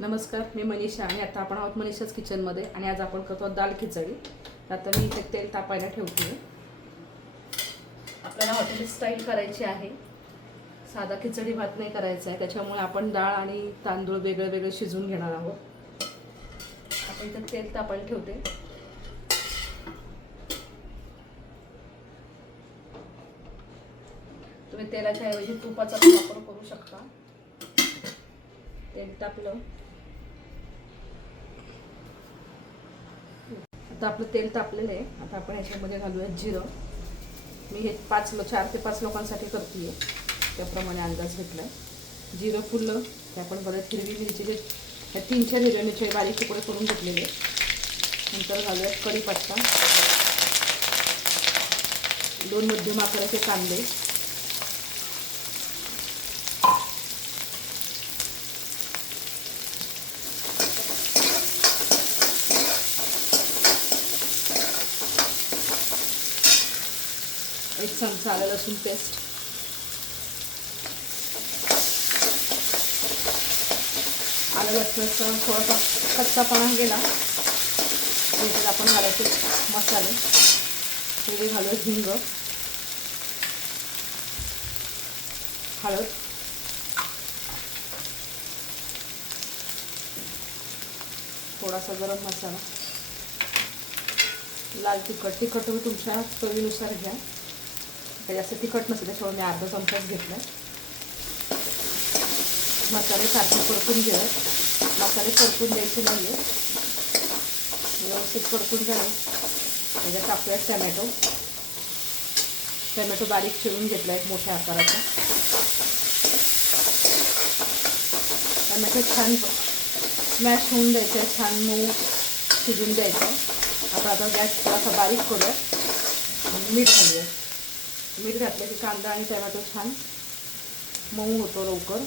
नमस्कार, मी मनीषा आणि आता आपण आहोत मनीषाच किचनमध्ये आणि आज आपण करतो दाल खिचडी. आता मी इथे तेल तापायला ठेवते. आपल्याला हॉटेल स्टाईल करायची आहे, साधा खिचडी भात नाही करायचा आहे. त्याच्यामुळे आपण डाळ आणि तांदूळ वेगळे वेगळे शिजवून घेणार आहोत. आपण इथे तेल तापायला ठेवते. तुम्ही तेलाच्या ऐवजी तुपाचा वापर करू शकता. तेल टाकलं. आता आपलं तेल तापलेलं आहे. आता आपण ह्याच्यामध्ये घालूया जिरं. मी हे 4 ते 5 लोकांसाठी करते आहे, त्याप्रमाणे अंदाज घेतला आहे. जिरं फुललं की आपण परत हिरवी मिरचीचे 3-4 हिरव्या मिरची बारीक तुकडे करून घेतलेले. नंतर घालूया कढीपत्ता, 2 मध्यम आकाराचे कांदे, एक चमचा आलं लसूण पेस्ट, आलं लसणाचा थोडासा कच्चापणा गेला त्याच्यात आपण घालायचे मसाले. हे घालूया हिंग, हळद, थोडासा गरम मसाला, लाल तिखट. तिखट तुम्ही तुमच्या चवीनुसार घ्या, काही जास्त तिखट नसेल त्याच्यामुळे मी अर्धा चमचाच घेतला. मसाले सारखे परतून घ्या. मसाले परतून द्यायचे नाही आहे, व्यवस्थित परतून झाले. त्याच्यात टाकूया टमॅटो बारीक चिरून घेतला एक मोठ्या आकाराचा. टमॅटो छान स्मॅश होऊन द्यायचं आहे, छान मऊ शिजून द्यायचं आहे. आपण आता गॅस थोडासा बारीक करूया. मीठ घालूया. मीठ घातलं की कांदा आणि टमॅटो छान मऊ होतो लवकर.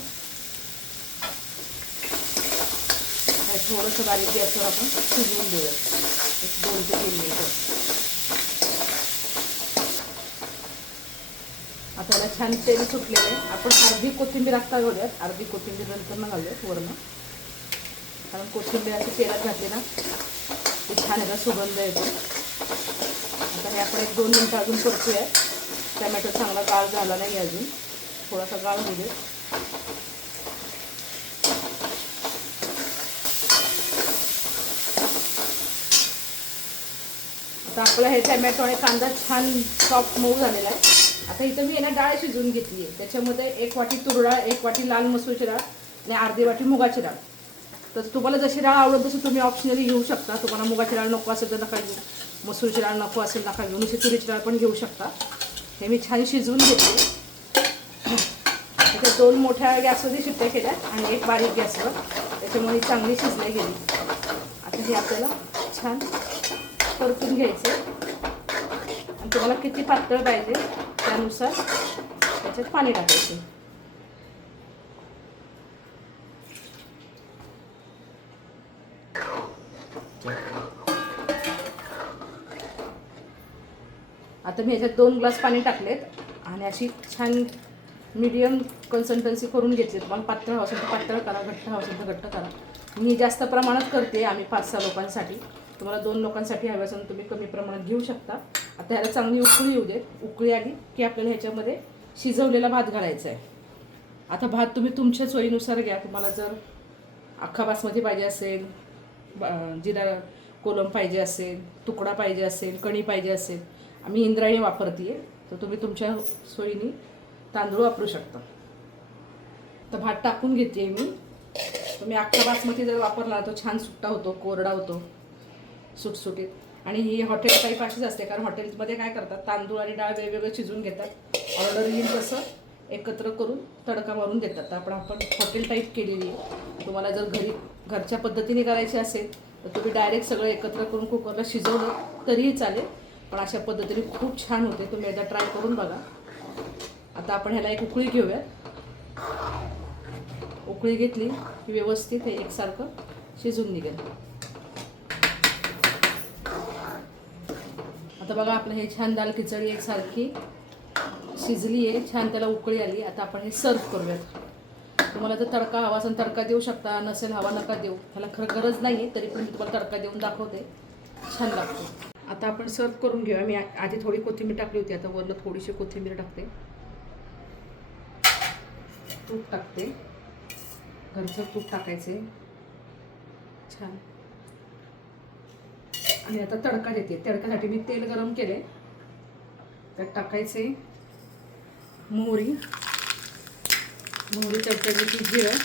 थोडंसं बारीक गॅसवर आपण शिजवून देऊया 2 ते 3 मिनिटं. आता याला छान तेल सुटलेलं आहे. आपण अर्धी कोथिंबीर आत्ता घालूयात, अर्धी कोथिंबीर नंतर घालूयात वरनं, कारण कोथिंबीर अशी तेलात घातली ना ती छान याचा सुगंध येतो. आता हे आपण 1-2 मिनटं अजून परतूया. टमॅटो चांगला गाळ झाला नाही अजून, थोडासा गाळ होऊ दे. आता आपला हे टमॅटो आणि कांदा छान सॉफ्ट मऊ झालेला आहे. आता इथं मी डाळ शिजवून घेतली आहे. त्याच्यामध्ये 1 वाटी तूर डाळ, 1 वाटी लाल मसूरची डाळ आणि अर्धी वाटी मुगाची डाळ. तर तुम्हाला जशी डाळ आवडत तसं तुम्ही ऑप्शनली घेऊ शकता. तुम्हाला मुगाची डाळ नको असेल तर नका घेऊ, मसूरची डाळ नको असेल नका घेऊ, नुसती तुरीची डाळ पण घेऊ शकता. हे मी छान शिजवून घेतले. त्याच्या 2 मोठ्या गॅसवरती शिट्ट्या केल्या आणि 1 बारीक गॅसवर, त्याच्यामुळे चांगली शिजल्या गेली. आता हे आपल्याला छान परतून घ्यायचं आणि तुम्हाला किती पातळ पाहिजे त्यानुसार त्याच्यात पाणी टाकायचं. आता मी ह्याच्यात 2 ग्लास पाणी टाकलेत आणि अशी छान मीडियम कन्सिस्टन्सी करून घेतली. तुम्हाला पातळ हवं असेल तर पातळ करा, घट्ट हवं असेल तर घट्ट करा. मी जास्त प्रमाणात करते, आम्ही 5-6 लोकांसाठी. तुम्हाला 2 लोकांसाठी हवं असेल तुम्ही कमी प्रमाणात घेऊ शकता. आता ह्याला चांगली उकळी येऊ देत. उकळी आली की आपल्याला ह्याच्यामध्ये शिजवलेला भात घालायचा आहे. आता भात तुम्ही तुमच्या सोयीनुसार घ्या. तुम्हाला जर अख्खा बासमती पाहिजे असेल, जिरा कोलम पाहिजे असेल, तुकडा पाहिजे असेल, कणी पाहिजे असेल, आम्ही इंद्रायणी वापरते आहे, तर तुम्ही तुमच्या सोयीने तांदूळ वापरू शकता. तर भात टाकून घेते मी. तुम्ही अख्खा बासमती जर वापरला तो छान सुट्टा होतो, कोरडा होतो, सुटसुटीत. आणि ही हॉटेल टाईप अशीच असते, कारण हॉटेलमध्ये काय करतात, तांदूळ आणि डाळ वेगवेगळं शिजवून घेतात. ऑर्डर येईल तसं एकत्र करून तडका मारून देतात. तर आपण हॉटेल टाईप केलेली आहे. तुम्हाला जर घरच्या पद्धतीने करायची असेल तर तुम्ही डायरेक्ट सगळं एकत्र करून कुकरला शिजवलं तरीही चालेल, पण अशा पद्धतीने खूप छान होते. तुम्ही एकदा ट्राय करून बघा. आता आपण ह्याला एक उकळी घेऊया. उकळी घेतली की व्यवस्थित हे एकसारखं शिजून निघेल. आता बघा आपलं हे छान दाल खिचडी एकसारखी शिजली आहे, छान त्याला उकळी आली. आता आपण हे सर्व करूयात. तुम्हाला जर तडका हवा असेल तडका देऊ शकता, नसेल हवा नका देऊ. त्याला खरं गरज नाही आहे, तरी पण मी तुम्हाला तडका देऊन दाखवते. छान लागतो. आता आपण सर्व करून घेऊया. मी आधी थोडी कोथिंबीर टाकली होती, आता वरनं थोडीशी कोथिंबीर टाकते. तूप टाकते, घरचं तूप टाकायचे छान. आणि आता तडका देते. तडकासाठी मी तेल गरम केले, त्यात टाकायचे मोहरी तडतडली की जिरं,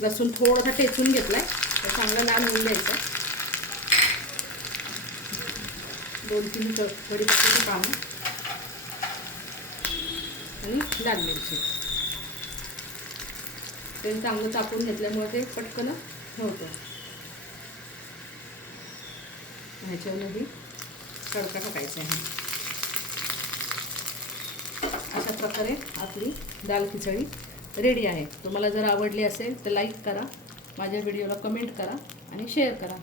लसूण थोडासा ठेचून घेतलाय, तर चांगला लाल होऊन द्यायचा. 2-3 कढीपत्त्याची पानं आणि लाल मिरची. तेल चांगलं तापून घेतल्यामुळे ते पटकन होतं. ह्याच्यामध्ये तडका टाकायचा आहे. अशा प्रकारे आपली दाल खिचडी रेडी आहे. तुम्हाला जर आवडली असेल तर लाईक करा, माझ्या व्हिडिओला कमेंट करा आणि शेअर करा.